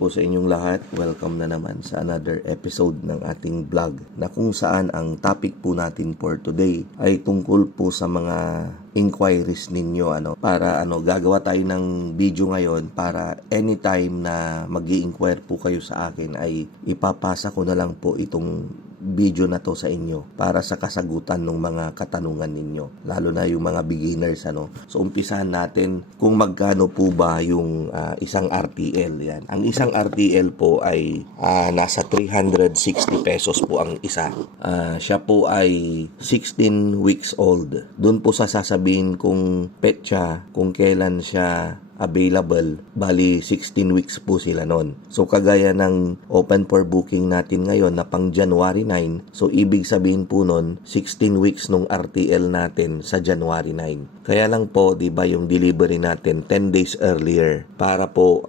po sa inyong lahat. Welcome na naman sa another episode ng ating vlog na kung saan ang topic po natin for today ay tungkol po sa mga inquiries ninyo para gagawa tayo ng video ngayon para anytime na magi-inquire po kayo sa akin ay ipapasa ko na lang po itong video na to sa inyo para sa kasagutan ng mga katanungan ninyo, lalo na yung mga beginners. So umpisahan natin kung magkano po ba yung isang RTL. Yan, ang isang RTL po ay nasa 360 pesos po ang isa. Siya po ay 16 weeks old. Doon po sasabihin kung petsa, kung kailan siya available. Bali 16 weeks po sila nun. So kagaya ng open for booking natin ngayon na pang January 9, so ibig sabihin po nun 16 weeks nung RTL natin sa January 9. Kaya lang po, 'di ba, yung delivery natin 10 days earlier para po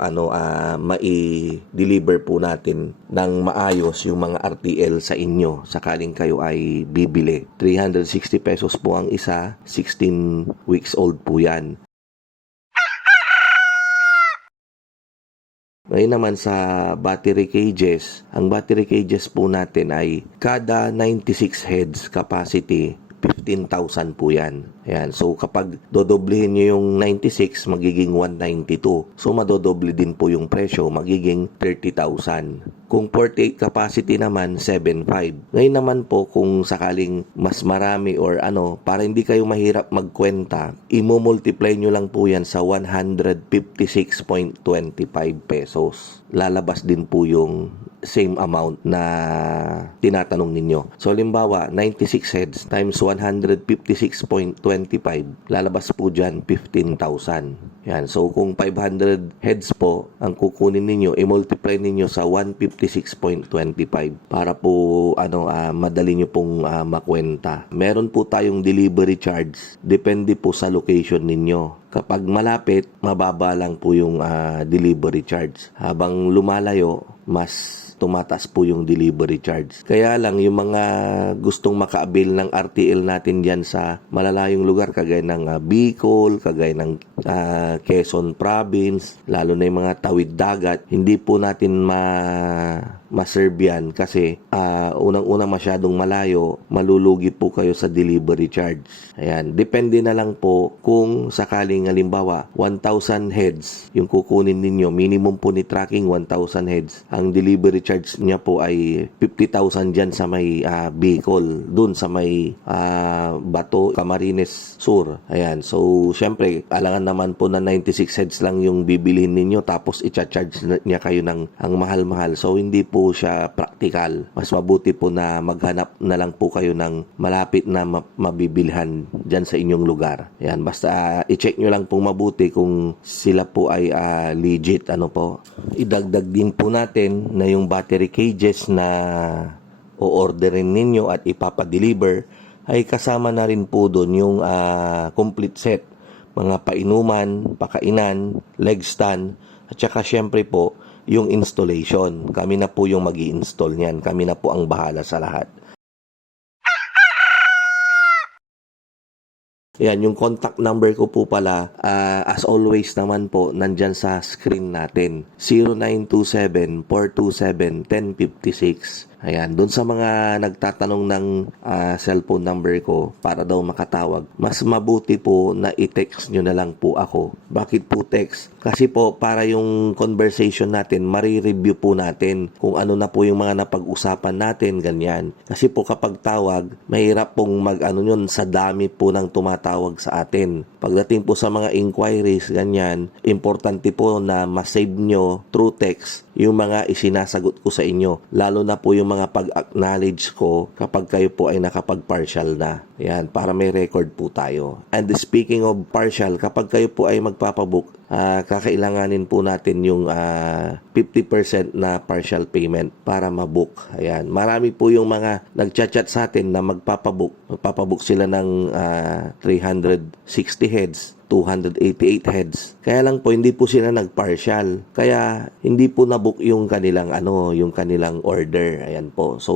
mai-deliver po natin ng maayos yung mga RTL sa inyo sakaling kayo ay bibili. 360 pesos po ang isa, 16 weeks old po 'yan. Ngayon naman sa battery cages, ang battery cages po natin ay kada 96 heads capacity, 15,000 po yan. Ayan. So kapag dodoblihin nyo yung 96, magiging 192. So madodoble din po yung presyo, magiging 30,000. Kung 48 capacity naman, 7.5. Ngayon naman po, kung sakaling mas marami or para hindi kayo mahirap magkwenta, imo-multiply nyo lang po yan sa 156.25 pesos. Lalabas din po yung same amount na tinatanong ninyo. So, limbawa, 96 heads times 156.25, lalabas po dyan 15,000. Yan. So, kung 500 heads po ang kukunin ninyo, i-multiply ninyo sa 156.25 para po madali nyo pong makwenta. Meron po tayong delivery charge. Depende po sa location ninyo. Kapag malapit, mababa lang po yung delivery charge. Habang lumalayo, mas tumataas po yung delivery charge. Kaya lang, yung mga gustong maka-avail ng RTL natin dyan sa malalayong lugar, kagaya ng Bicol, kagaya ng Quezon Province, lalo na yung mga tawid dagat, hindi po natin ma-serve yan kasi unang-una masyadong malayo, malulugi po kayo sa delivery charge. Ayan, depende na lang po kung sakaling halimbawa 1,000 heads yung kukunin ninyo, minimum po ni tracking 1,000 heads. Ang delivery charge niya po ay 50,000 dyan sa may Bicol, dun sa may Bato, Camarines Sur. Ayan, so syempre alangan naman po na 96 heads lang yung bibilhin ninyo tapos i-charge niya kayo ng ang mahal-mahal. So hindi po siya practical. Mas mabuti po na maghanap na lang po kayo ng malapit na mabibilhan dyan sa inyong lugar. Ayan, basta i-check nyo lang pong mabuti kung sila po ay legit. Idagdag din po natin na yung battery cages na o-orderin ninyo at ipapadeliver ay kasama na rin po doon yung complete set. Mga painuman, pakainan, leg stand, at saka syempre po yung installation. Kami na po yung mag-i-install niyan. Kami na po ang bahala sa lahat. Yan, yung contact number ko po pala, as always naman po, nandyan sa screen natin. 0927-427-1056. Ayan, doon sa mga nagtatanong ng cellphone number ko para daw makatawag, mas mabuti po na i-text nyo na lang po ako. Bakit po text? Kasi po para yung conversation natin, mari-review po natin kung ano na po yung mga napag-usapan natin, ganyan. Kasi po kapag tawag, mahirap pong yun sa dami po ng tumatawag sa atin. Pagdating po sa mga inquiries, ganyan, importante po na ma-save nyo through text yung mga isinasagot ko sa inyo. Lalo na po yung mga pag-acknowledge ko kapag kayo po ay nakapag-partial na. Yan, para may record po tayo. And speaking of partial, kapag kayo po ay magpapabook, kakailanganin po natin yung 50% na partial payment para mabook. Ayan, marami po yung mga nagchat-chat sa atin na magpapabook sila ng 360 heads, 288 heads. Kaya lang po hindi po sila nag-partial. Kaya hindi po na-book yung kanilang yung kanilang order. Ayan po. So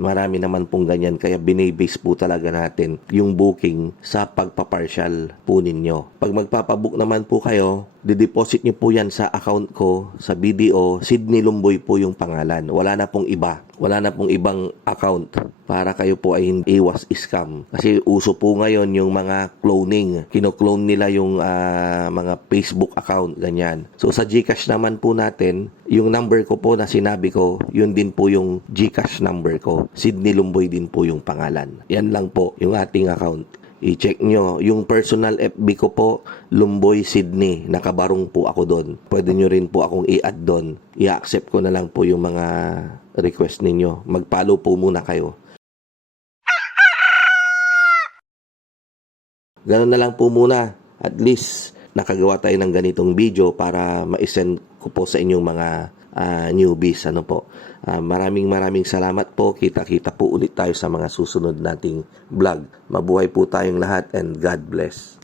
marami naman pong ganyan. Kaya binibase po talaga natin yung booking sa pagpa-partial po ninyo. Pag magpapabook naman po kayo, Dideposit nyo po yan sa account ko, sa BDO, Sydney Lumboy po yung pangalan. Wala na pong iba. Wala na pong ibang account para kayo po ay hindi iwas scam. Kasi uso po ngayon yung mga cloning. Kino-clone nila yung mga Facebook account, ganyan. So sa GCash naman po natin, yung number ko po na sinabi ko, yun din po yung GCash number ko. Sydney Lumboy din po yung pangalan. Yan lang po yung ating account. I-check nyo. Yung personal FB ko po, Lumboy Sydney. Nakabarong po ako doon. Pwede nyo rin po akong i-add doon. I-accept ko na lang po yung mga request ninyo. Mag-follow po muna kayo. Ganun na lang po muna. At least, nakagawa tayo ng ganitong video para ma-send ko po sa inyong mga newbies. Ano po. Maraming salamat po. Kita-kita po ulit tayo sa mga susunod nating vlog. Mabuhay po tayong lahat and God bless.